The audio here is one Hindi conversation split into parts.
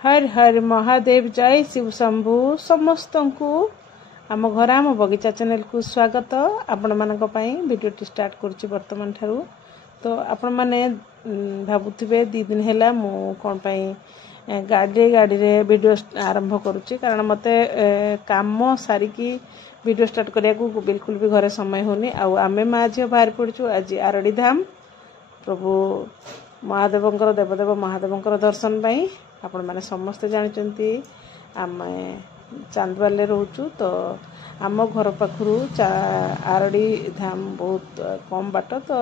हर हर महादेव जय शिव शंभु समस्त को आम घर आम बगीचा चैनल को स्वागत। आपण मानक पई वीडियो स्टार्ट करुच्ची वर्तमान ठारू। तो आपण माने भाबुथिबे 2 दिन हैला मु कोन पई गाड़ी रे वीडियो आरंभ करुच्ची कारण मते काम सारिकी वीडियो स्टार्ट करिया को बिल्कुल भी घरे समय होनी। आ आमे मा झियो बाहर पड़छु आज आरडी धाम प्रभु महादेवंकर देवदेव महादेवंकर दर्शन पाई। आपण माने समस्त जानिचंती आमे चांदवाले रोचु तो आम घर पाखरु आरडी धाम बहुत कम बाट। तो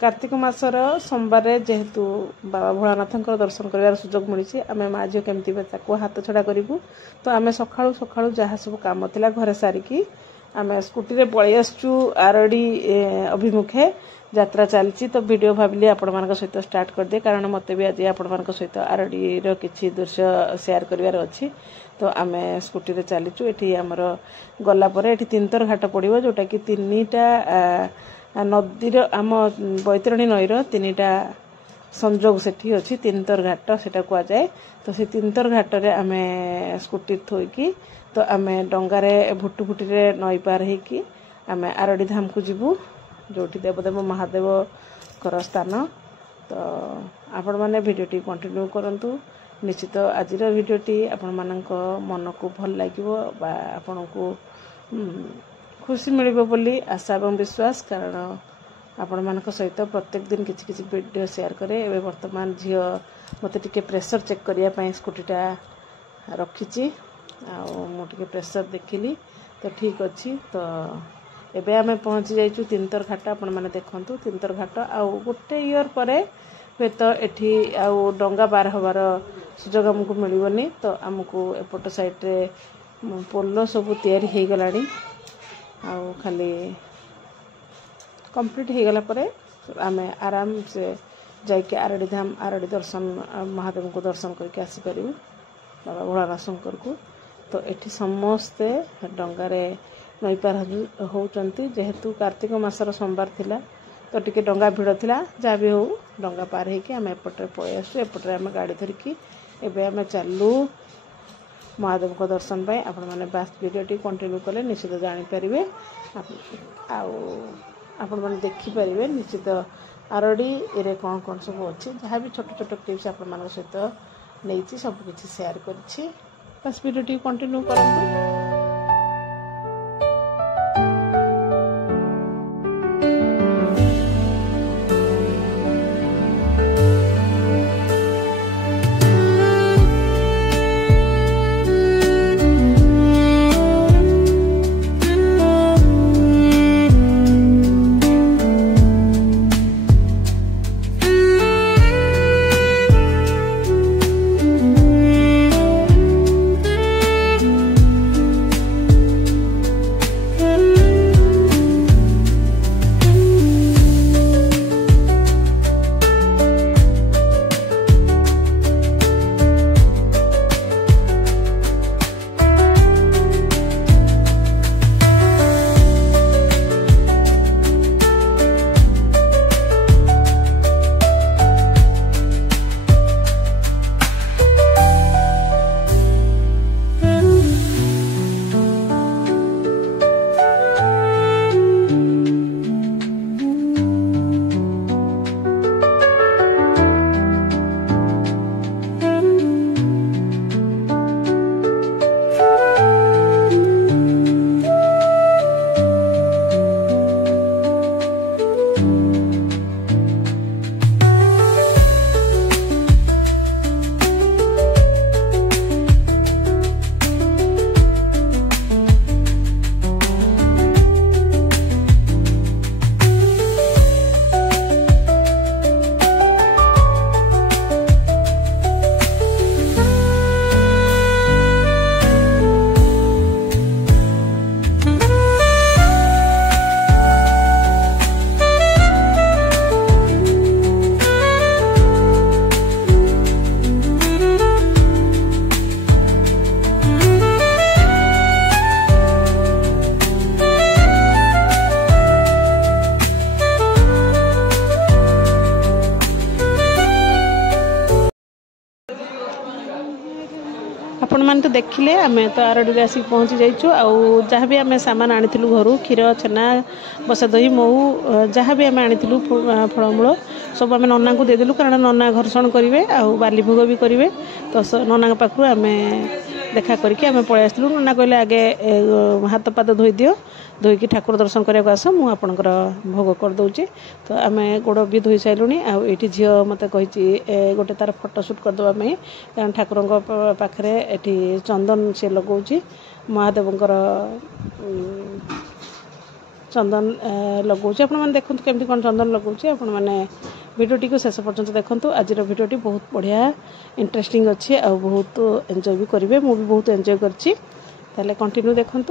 कार्तिक मासर सोमवार जेहेतु बाबा भोलानाथ दर्शन कर सुजोग मिली आमे माँ झील केमती हाथ छड़ा करूँ। तो आमे सकाळु सकाळु जहाँ सब काम थिला घरे सारिकी आमे स्कूटी रे पळै आसचु आरडी अभिमुखे यात्रा चलती। तो वीडियो भाविली आपण मान सहित स्टार्ट कर दे कारण मते भी आज आपण मान सहित आरडी रो किछि दृश्य शेयर करिवार अछि। तो आमे स्कूटी रे चलीचु एठी हमर गला परे एठी तीनतर घाट पड़िबो जोटा कि तीनटा नदी रो आम बैतरणी नई रो तीनटा संजोग सेठी अछि तीनतर घाट सेटा कुआ जाए। तो से तीनतर घाट रे आमे स्कूटी थोइकी तो आमे डंगा रे भुटु भुटी रे नई पार हेकी आमे आरडी धाम को जिबु जोटी देवदेव महादेव कर स्थान। तो आपण माने वीडियोटी कंटिन्यू करंतु निश्चित आज वीडियोटी आपण मानक मन को भल लागिवो बा आपण को खुशी मिलिबो बोली आशा एवं विश्वास कारण आपण मानक सहित प्रत्येक दिन किछि किछि वीडियो शेयर करे। एबे वर्तमान झियो मते टिके प्रेशर चेक करिया पई स्कूटीटा रखिछि आ मो टिके प्रेशर देखिली तो ठीक अछि। तो एबे आमे पहुंची जाइछु तीनतर घाट आपण माने देखंतु तीनतर घाट आ गोटे ईयर परे तो एठी आ डंगा बार हबार सुजोग हमको मिलिबनी। तो हमको एपट साइड रे पोलो सब तैयारी हे गलाडी आ खाली कंप्लीट हे गला परे आमे आराम से जाइके आरडी धाम आरडी दर्शन महादेव को दर्शन करके आसी परिबु बाबा भोलानाथ शंकर को। तो एठी समस्ते डंगारे नई पार होचंती जेहेतु कार्तिक मासर सोमवार थिला तो टिके डंगा भिड़ थिला जा भी हो डंगा पार हेके आमे एपटे पळै आसु एपटे आमे गाड़ी धरिकी एबे आमे चालू महादेव को दर्शन पाई। आपण माने बास वीडियोटी कंटिन्यू कले निश्चित जानि परिबे आपण माने देखि परिबे निश्चित आरडी एरे कोन कोन सब अछि जहाँ भी छोट छोट टिप्स आपण मानक सहित नेइछि सब किछि शेयर करछि। बास वीडियोटी कंटिन्यू करंतु। आपण मैंने तो देखिले आम तो आरडी आसिक पहुँची जाइचु आउ जहाँ भी आम सामान आनी घर क्षीर छेना बसा दही मऊ जहाँ भी आम आनी फलमूल सब आम नना को देदेलु कारण नना घर्षण करेंगे आउ बाली भोग भी करेंगे तो नना पाखु आम देखा करके आम पलि आसलु नना कहले आगे हाथ पाद धोई दियो धोईकी ठाकुर दर्शन करने आस मुझे आपणकर भोग करदे तो आम गोड़ भी धोई सारूँ आउ ये झील मत कही गोटे तार फटोशूट करदेवाई कारण ठाकुर पाखे एटी चंदन से लगौची महादेवंकर चंदन लगौची आपण मैंने देखते केमती कौन चंदन लगौची आपण मैंने वीडियोटी को शेष पर्यंत देखूँ आज वीडियोटी बहुत बढ़िया इंटरेस्टिंग अच्छी आ बहुत एंजॉय भी करेंगे मुझे बहुत एंजॉय करछि ताले कंटिन्यू देखूँ।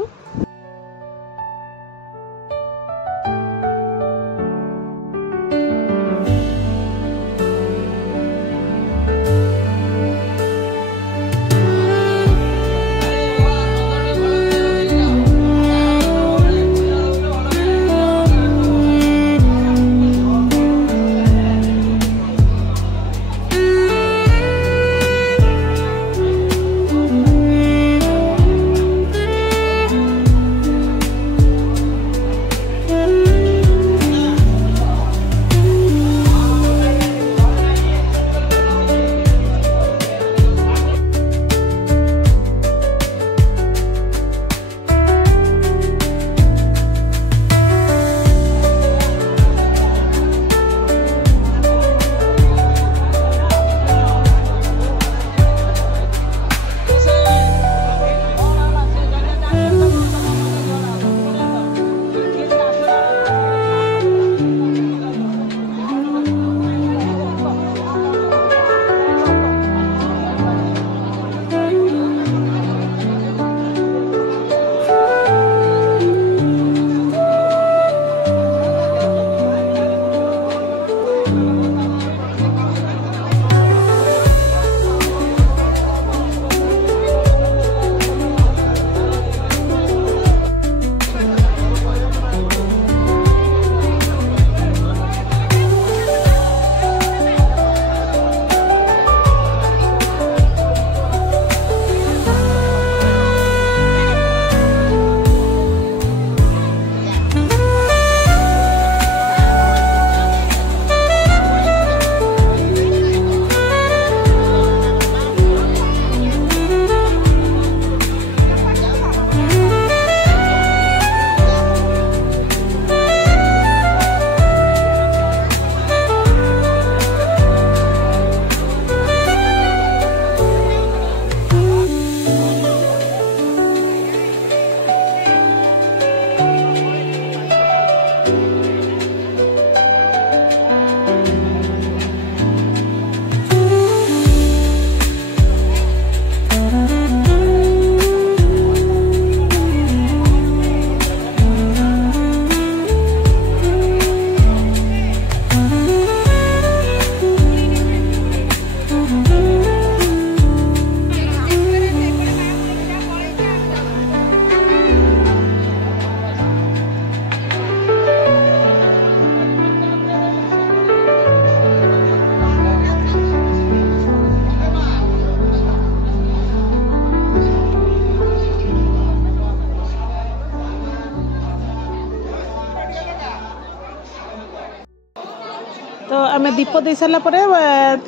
तो आम दीप दे सारापर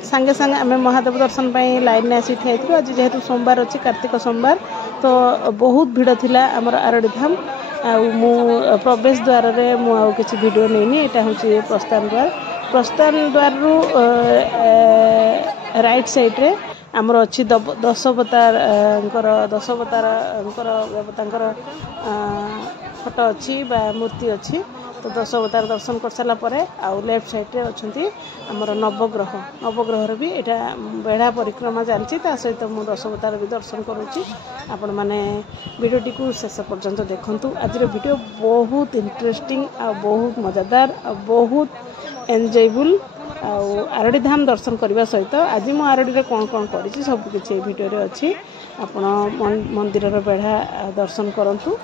सांगे सांगे आम महादेव दर्शन पर लाइन में आसी ठहर आज जेहेतु सोमवार अच्छी कार्तिक सोमवार तो बहुत भिड़ थिला आमर आरडी धाम मु प्रवेश द्वार रे मु आउ किछि वीडियो नैनी एटा होछि प्रस्थान द्वार रु राइट साइड रे आमर अच्छी दशावतार फोटो अच्छी मूर्ति अच्छी तो दशावतार दर्शन कर सारा पर आउ लेफ्ट साइड रे अच्छी आमर नवग्रह भी यहाँ बेढ़ा परिक्रमा चलती सहित मु दशावतार भी दर्शन करुच्ची आपण मैंने वीडियोटी को शेष पर्यंत देखूँ। आज वीडियो बहुत इंटरेस्टिंग आ बहुत मजादार आ बहुत एंजॉयबल आरडी धाम दर्शन करने सहित आज मु आरडी कौन कौन करी सब किसी वीडियो अच्छी आपण मंदिर बेढ़ा दर्शन करंतु।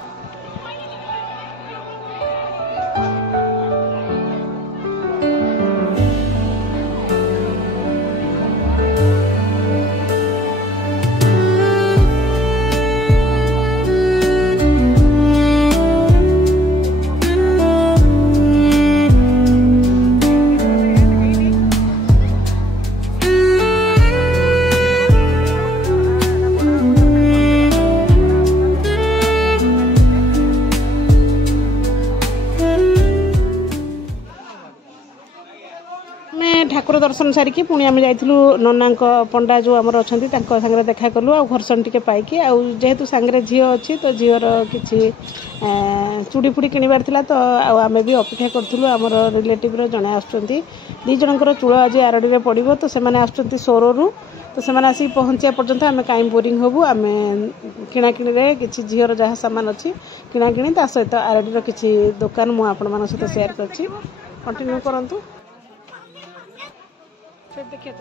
सारिकी पुणी आम जाइलु नना पंडा जो आमर अच्छा सागर देखा कलु आ घर्षण टी पाइकी जेहेतु सांगे झील अच्छी तो झीर किसी चूड़ी फुड़ी किणवार तो आम भी अपेक्षा करूँ आमर रिलेटिव जड़े आसुँच जनकर चूल आज आरडी पड़ो तो से सोरू तो से आसिक पहुँचा पर्यंत आम कहीं बोरिंग हबू आम किणाकिणी किसी झीर जहाँ सामान अच्छी किणाकिणी ता सहित आरडी किसी दुकान मुझे आपण मान सहित सेयार कर कंटिन्यू करंतु देखिए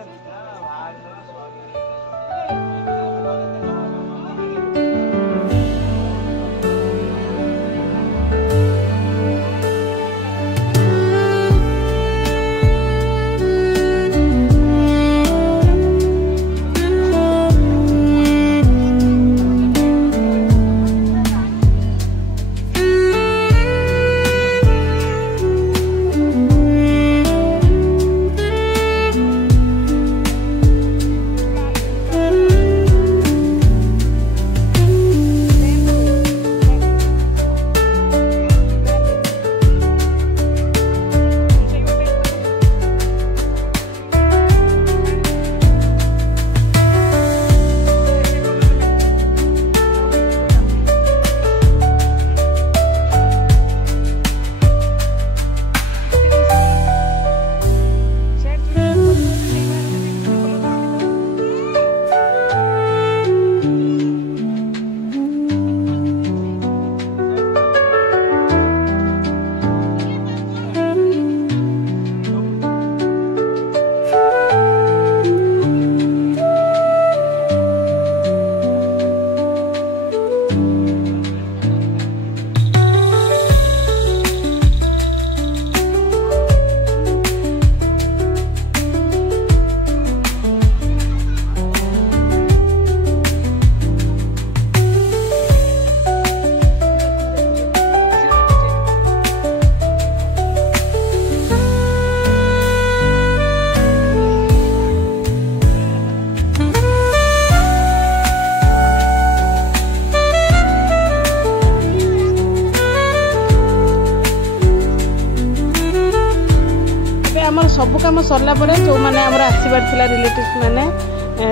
सब कम सरला जो मैंने आसबार था रिलेटिव मैंने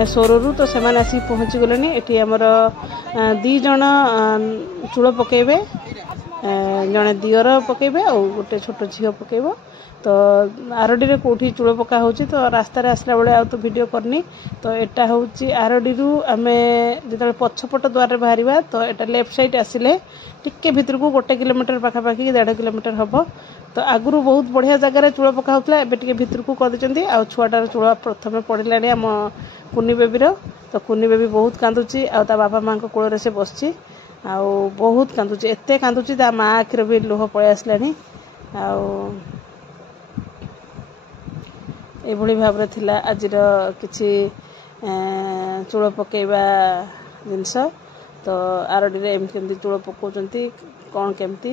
सोरू तो से आसिक पहुँची गले ये आमर दी जन चूल पकेबे जड़े दियर पकेबे और गोटे छोट झील पकेब तो आरडी रे कोठी चूल पका होची तो रास्ता रे आसला बेले आ तो वीडियो करनी तो एटा होची आरडी रु आमे जेतले पछपट द्वार रे बाहरिबा तो एटा लेफ्ट साइड आसिले टिके भीतर को 1 किलोमीटर पाखा पाखी 1.5 किलोमीटर हबो तो आगुरु बहुत बढ़िया जगह चूल पका होतला एबे टिके भीतर को कर देचंदी आ छुआटार चूल प्रथमे पड़िलानी हम कुनी बेबीर तो कुनी बेबी बहुत कांदुची आ ता बाबा मां को कोळ रे से बसची आ बहुत कांदुची एते कांदुची ता मां आखिर भी लोह पळे आसलानी आ एभली भाव थिला आजिर किछि चूल पकेबा जिनस तो आरडी रे एम केमती चूल पकोचंती कोन केमती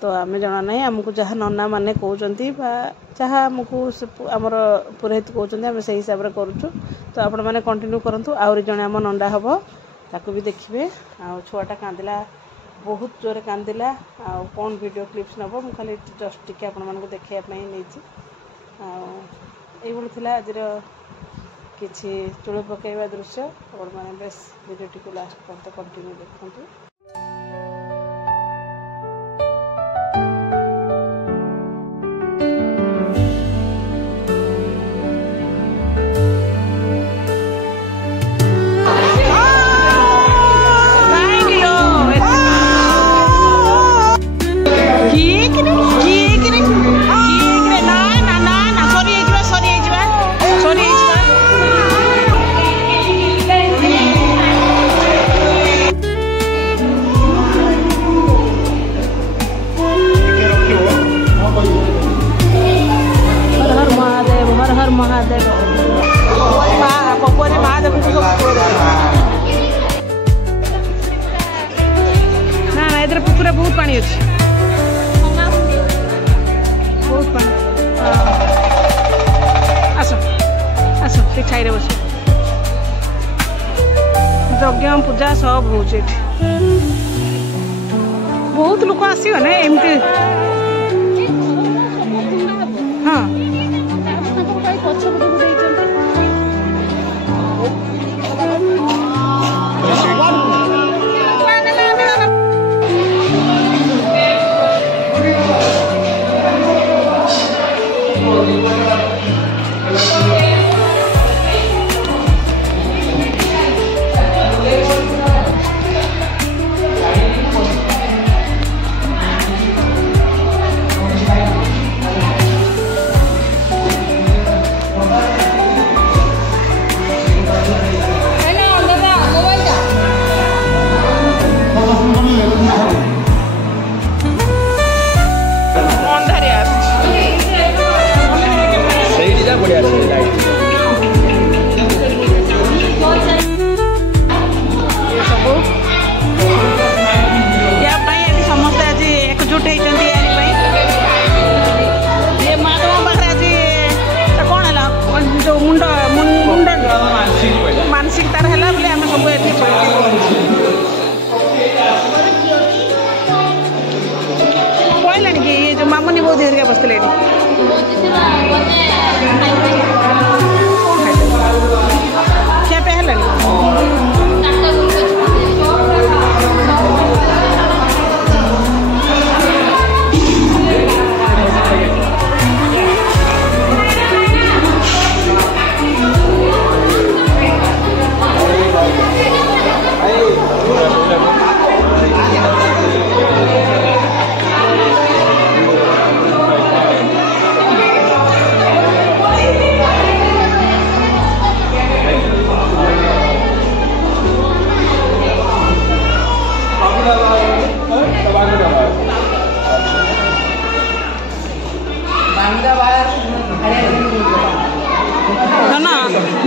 तो आम जना ना आमको जहाँ नना माने कहते जहाँ आमको आमर पुरोहित कहते आम से हिसाब से करुचु तो आपण मैंने कंटिन्यू करूँ आउरी जड़े आम नंडा हम ताकू भी देखिए आ छुआटा कांदिला बहुत जोरे कांदिला आ कौन वीडियो क्लिप्स नब मु खाली जस्ट टिके आपण मानक देखाई नहीं थी आज किसी चूल पकेवा दृश्य और मैंने बेस वीडियो टी लास्ट पर्यंत कंटिन्यू देखते महादेव महादेव ना ना इधर पुकुरा बहुत पानी अच्छी बहुत पानी आस आस ठीक ठाई बस यज्ञ पूजा सब हो बहुत लोक आसो ना एमती हाँ पछपटक बसते क्या पे है ना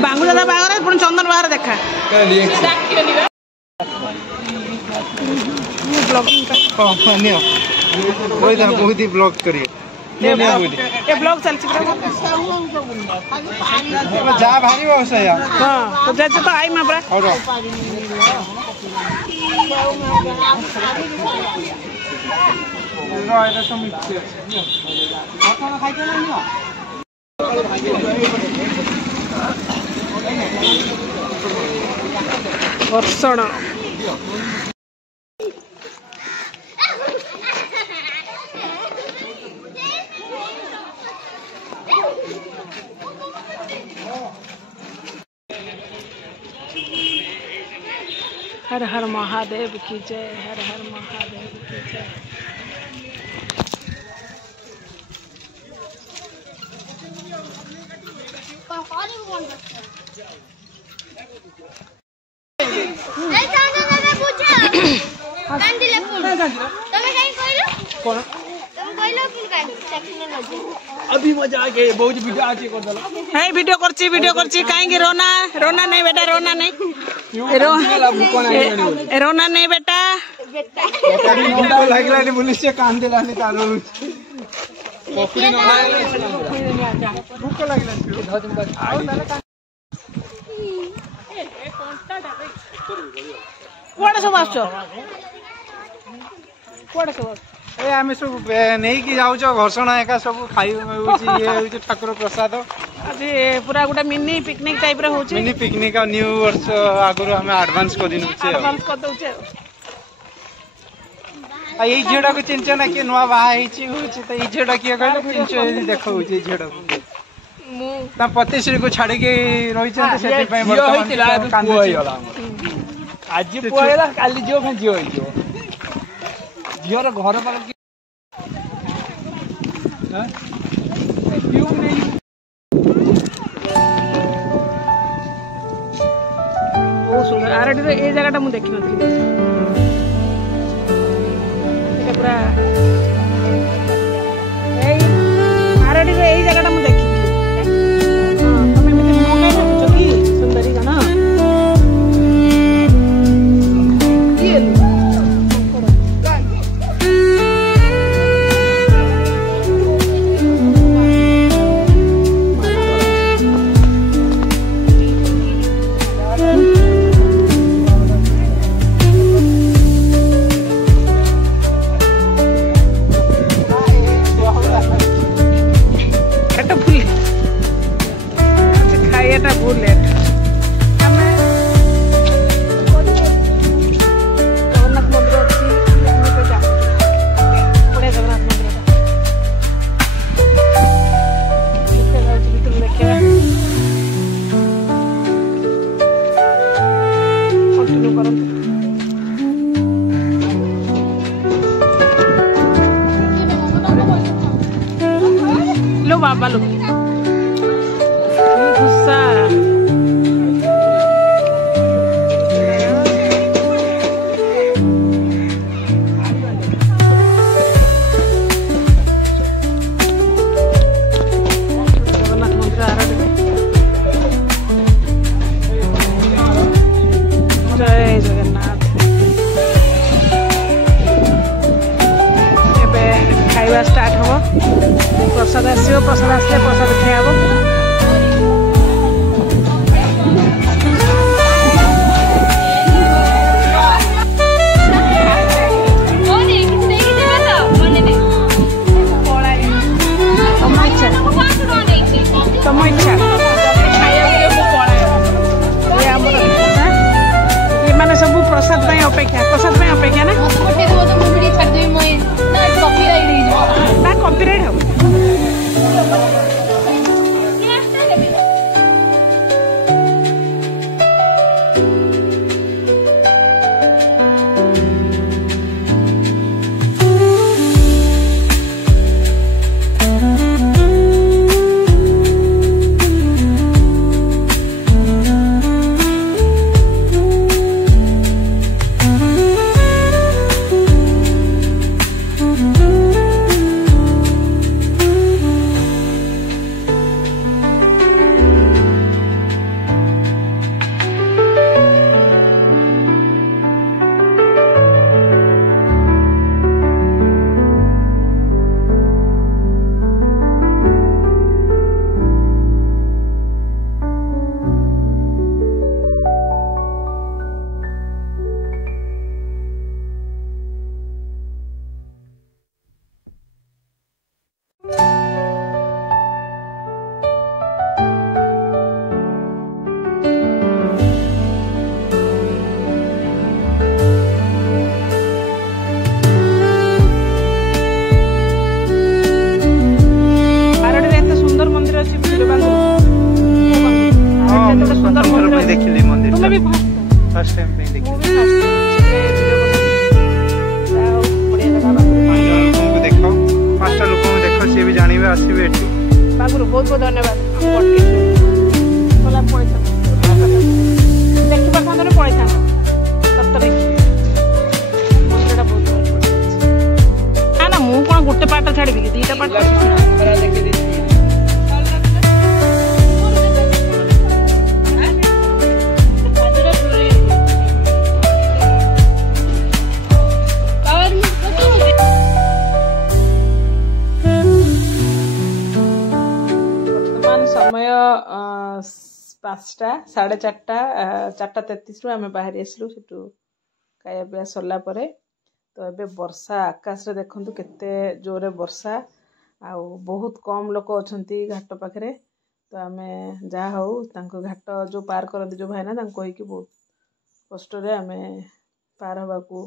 बांगुड़ा बाहर पुणी चंदन बाहर देखा बहुत ही ब्लॉग करिए ये ब्लॉग चलती जा भारी व्यवसाय हाँ तो जैसे तो आई मैं वर्षण हर हर महादेव की जय हर हर महादेव की जय अभी मजा आ गया बहुत वीडियो आज कर दला है वीडियो करची काहे रोना रोना नहीं बेटा रोना नहीं रोना नहीं बेटा लागलानी पुलिस से कान दिलानी तारो पोखरी न भूख लागला कोडे सब आछो कोडे सब ए आमे सब नहीं कि जाऊ छ घर्षणा एका सब खाई होची ये होची ठाकुर प्रसाद आज पूरा गोटा मिनी पिकनिक टाइप रे होची मिनी पिकनिक न्यू वर्ष आगुरु हमें एडवांस कर दिनु छे एडवांस कर दउ छे आ ये झेडा को चिंचा ना कि नवा बहा हेची होची त ये झेडा किया कहले चिंचा देखो होची झेडा मु ता पतिश्री को छाड़ी के रही छ त सेति पय वर्तमान कांदे होला आज पोएला काली जो में जियो हिजो जियोर घर पर की हां व्यू नहीं ओ सुंदर आरडी रे ए जगह मु देखि नथि एटा पूरा ए आरडी रे ए जगह मु देखि हां तमे मते मोगा देखो की सुंदरी गाना ये लो बाबा लो गुस्सा जगन्नाथ मंदिर आराधना जय जगन्नाथ खाଇବା स्टार्ट हम प्रसाद आसो प्रसाद आसले प्रसाद प्रसाद अपेक्षा ना कॉपीराइट हम फर्स्ट टाइम पे देखो पांचटा लोक देखो सी भी जानवे आसवे बाबू बहुत बहुत धन्यवाद देखी पारे पड़े सतरे ना मुझे कौन गोटे पार्ट छाड़ी दीटा पार्ट समय 5टा 4:30 4:33 आम बाहरी आसलु से खाया पिया सरला परे तो ये वर्षा आकाश रे देखंतु केते जोरे वर्षा आ बहुत कम लोक अछंती घाट पाखरे तो आम जहा हूँ तांको घाट जो पार करते जो भाईना तांको कही कि बहुत कष्ट रे आम पार हवा को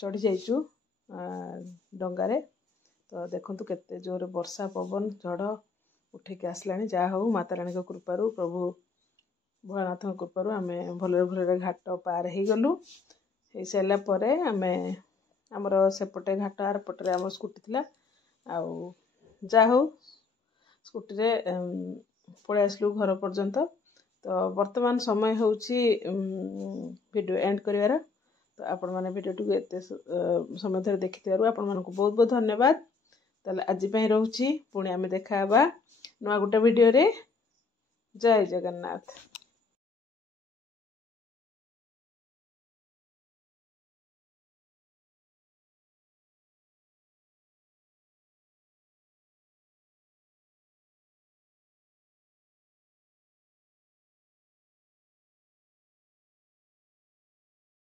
चढ़ी जाइचु डंगारे तो देखंतु केते जोरे वर्षा पवन झड़ उठिक आसला जहा हूँ माता रानी कृपारू प्रभु भोलानाथ कृपारू आम भलरे भलरे घाट पार हो गलु हो सारा पर आम आमर सेपटे घाट आर पटे आम स्कूटी थिला आउ जा हूँ स्कूटी रे पड़े आसलु घर पर्यंत तो वर्तमान समय होची वीडियो एंड करिवार तो आपण माने वीडियो टू एते समय धरे देखिथिबारु आपण मानकु बहुत बहुत धन्यवाद ताले आज पई रहउची पुणी आमे देखाबा नुआ गोटे वीडियो रे जय जगन्नाथ।